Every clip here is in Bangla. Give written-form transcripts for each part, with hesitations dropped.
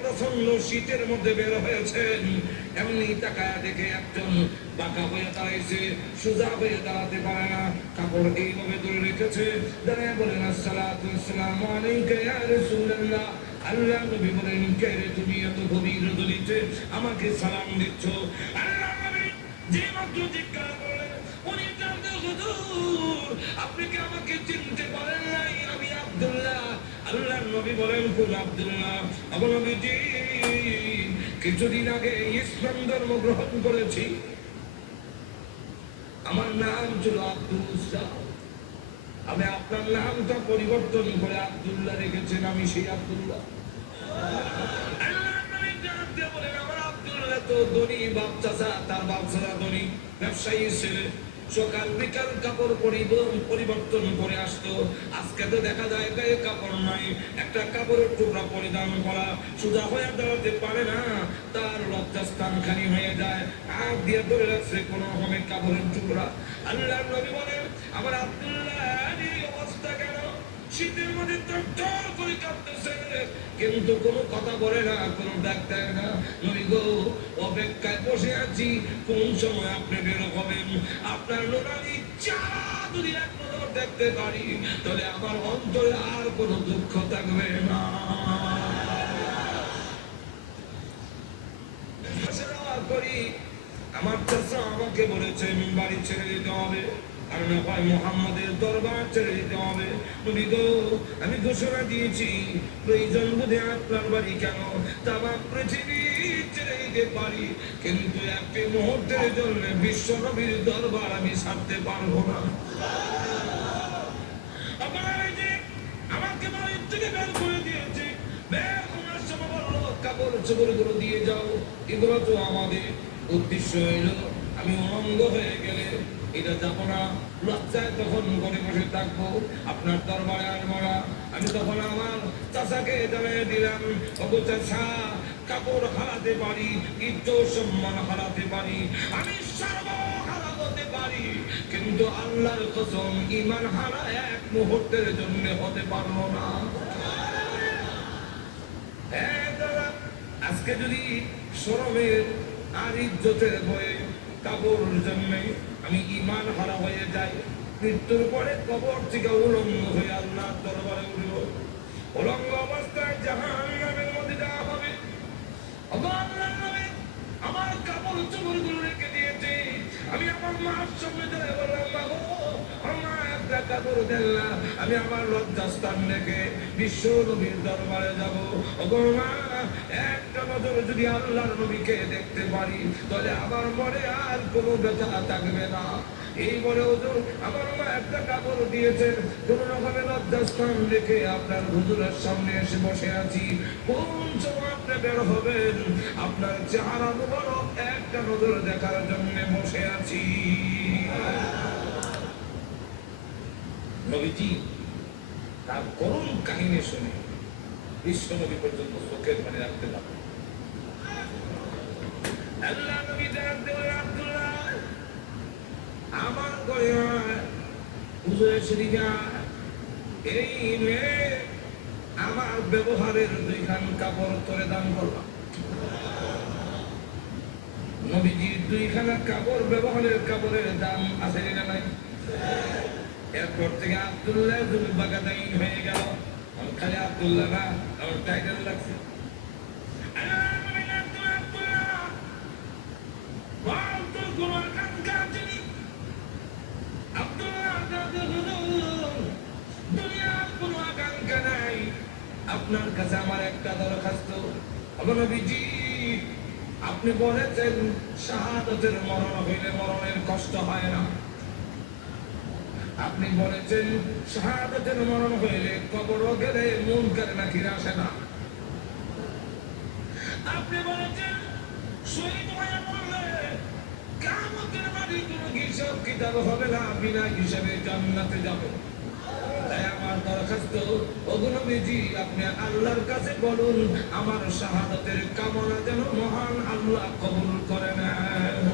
প্রচন্ড শীতের মধ্যে বের হয়েছেন, এমনি তাকায় দেখে একজন বাঁকা হয়ে দাঁড়াইছে, সোজা হয়ে দাঁড়াতে পারে না, কাপড় এইভাবে ধরে রেখেছে, দাঁড়ায় বলেন আসসালাতু ওয়াসসালামু আলাইকা ইয়া রাসূলুল্লাহ। আল্লাহ নবী বলেন, কে রে তুমি এত গভীর দলিতে আমাকে সালাম দিচ্ছ? আল্লাহ নবী যে মাত্র জিজ্ঞাসা করলেন, উনি জানতে হুজুর আপনি কি আমাকে চিনতে পারেন নাই? আমি আব্দুল্লাহ। আল্লাহ নবী বলেন, কোন আব্দুল্লাহ? আবু নবীজি কিছুদিন আগে ইসলাম ধর্ম গ্রহণ করেছি, আমার নাম ছিল আব্দুল উজ্জা, আমি আপনার নামটা পরিবর্তন করে আব্দুল্লাহ রেখেছেন, আমি সেই আব্দুল্লাহ। বলেন, আমার আব্দুল্লাহ তো ধনী বাপ চাচা, তার বাপ চাচা ধনী ব্যবসায়ী ছেলে, সকাল বিকাল কাপড় পরিবর্তন করে আসতো। আজকে তো দেখা যায় গায়ে কাপড় নাই, একটা কাপড়ের টুকরা পরিধান করা, সোজা হয়ে দাঁড়াতে পারে না, তার লজ্জাস্থান খানি হয়ে যায়, হাত দিয়ে ধরে রাখছে কোনো রকমে কাপড়ের টুকরা। আল্লাহ নবী বলেন, আমার আব্দুল্লাহ অবস্থা কেন? শীতের মধ্যে টর করে কাঁপতেছে, কিন্তু কোনো কথা বলে না, কোনো ডাক দেয় না। নবী গো, অপেক্ষায় বসে আছি, কোন সময় আপনি বের হবেন। আপনার নোনালি চারা যদি এক নজর দেখতে পারি, তাহলে আমার অন্তরে আর কোনো দুঃখ থাকবে না। করি আমার চাচা আমাকে বলেছেন বাড়ি ছেড়ে দিতে হবে, আর না হয় মুহাম্মাদের দরবার ছেড়ে দিতে হবে। নবী গো, আমি ঘোষণা দিয়েছি, প্রয়োজন বোধে আপনার বাড়ি কেন তামাম পৃথিবী ছেড়ে দিতে পারি, কিন্তু একটি মুহূর্তের জন্য বিশ্ব নবীর দরবার আমি ছাড়তে পারবো না। আমাকে বাড়ির থেকে বের করে দিয়েছে, বের করার সময় বললো কাপড় চোপড় গুলো দিয়ে যাও, এগুলো তো আমাদের। উদ্দেশ্য হইল আমি অঙ্গ হয়ে গেলে এটা যাবো না, লজ্জায় তখন ঘরে বসে থাকবো, আপনার দরবারে আসবো না। আমি তখন আমার চাচাকে জানিয়ে দিলাম, ওগো চাচা, কাপড় হারাতে পারি, ইজ্জত সম্মান হারাতে পারি, আমি সর্ব হারাতে পারি, কিন্তু আল্লাহর কসম ঈমান হারা এক মুহূর্তের জন্য হতে পারবো না। আজকে যদি শরমের আর ইজ্জতের ভয়ে কাপড়ের জন্য আমি ঈমান হারা হয়ে যাই, মৃত্যুর পরে কবর থেকে উলঙ্গ হয়ে আল্লাহর দরবারে উঠব, উলঙ্গ অবস্থায় জাহান্নামের মধ্যে যাওয়া হবে। আমার কাপড় চোপড় গুলো রেখে দিয়েছে, আমি আমার মার সঙ্গে ধরে বললাম, মা গো, আমার একটা কাপড় দেন না, আমি আমার লজ্জাস্থান রেখে বিশ্ব নবীর দরবারে যাবো। ওগো মা, একটা নজর যদি আল্লাহর নবীকে দেখতে পারি, তাহলে আমার মনে আর কোনো ব্যথা থাকবে না। এই বলে হুজুর আমার মা একটা কাপড় দিয়েছেন, কোন রকমের লজ্জাস্থান রেখে আপনার হুজুরের সামনে এসে বসে আছি। কোন সময় আপনি বের হবেন, আপনার চেহারা মুবারক একটা নজর দেখার জন্য বসে আছি। নবীজি তার করুণ কাহিনী শুনে বিশ্ব নবী পর্যন্ত চোখের পানি রাখতে পারবেন। আল্লাহ নবী জানতে বলেন, আব্দুল্লাহ আমার ঘরে হুজুরের শরীফা, এই মেয়ে আমার ব্যবহারের দুইখান কাপড় তোরে দান করলাম। নবীজির দুইখানা কাপড় ব্যবহারের কাপড়ের দাম আছে না নাই? এরপর থেকে আব্দুল্লাহ বাগাদাইন হয়ে গেল, খালি আব্দুল্লাহ না, আমার টাইটেল লাগছে। আপনার কাছে আমার একটা দরখাস্ত, নবীজি আপনি বলেছেন শাহাদাতের মরণ হইলে মরণের কষ্ট হয় না, আপনি বলেছেন শাহাদাতের মরণ হইলে কবর গেলে মুনকার নাকির আসে না, আপনি বলেছেন শহীদ হয়ে মরলে কিয়ামতের মাঠে কোনো হিসাব কিতাব হবে না, বিনা হিসাবে জান্নাতে যাব। তাই আমার দরখাস্ত, ওগো নবীজি আপনি আল্লাহর কাছে বলুন আমার শাহাদাতের কামনা যেন মহান আল্লাহ কবুল করে নেন।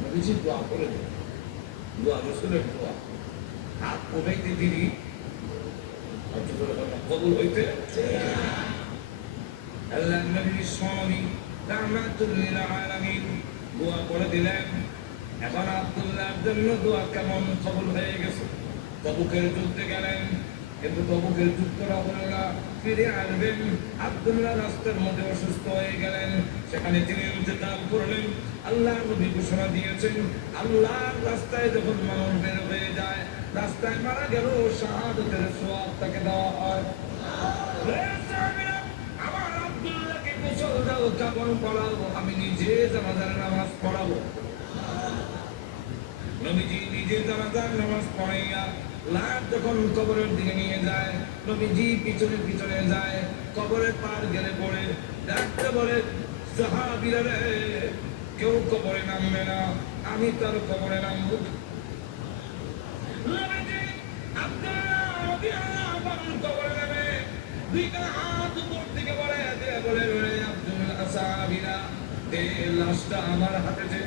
নবীজি দোয়া করে দোয়া, রসুলের দোয়া, হাত উঠাইতে দিদি কবুল হইতে আল্লাহ নবী বিশ্বনবী রাহমাতুল লিল আলামিন দোয়া করে দিলেন। এখন আব্দুল্লাহর জন্য দোয়া কেমন কবুল হয়ে গেছে। তবুকের যুদ্ধে গেলেন, কিন্তু তবুকের যুদ্ধটা হলো না, ফিরে আসবেন। আব্দুল্লাহ রাস্তার মধ্যে অসুস্থ হয়ে গেলেন, সেখানে তিনি ইন্তেকাল করলেন। আল্লাহ নবী ঘোষণা দিয়েছেন, আল্লাহর রাস্তায় যখন মানুষ বের হয়ে যায়, রাস্তায় মারা গেল শাহাদাতের সওয়াব তাকে দেওয়া হয়। আমার আব্দুল্লাহকে গোসল দাও, কাফন পরাও, আমি নিজে জানাজার নামাজ পড়াবো। নবীজি নিজে জানাজার নামাজ পড়াইয়া লাশ যখন কবরের দিকে নিয়ে যায়, নবীজি পিছনে পিছনে যায়, কবরের পার গেলে পড়ে ডাকতে বলে, সাহাবীরা রে, কেউ কবরে নামবে না, আমি তার কবরে নামবো। নবীজি আব্দুল্লাহ রাদিয়াল্লাহু কবরে নামে, দুইটা হাত উপর দিকে বলে দিয়ে বলে, আব্দুল্লাহ, সাহাবীরা, এই লাশটা আমার হাতে দে।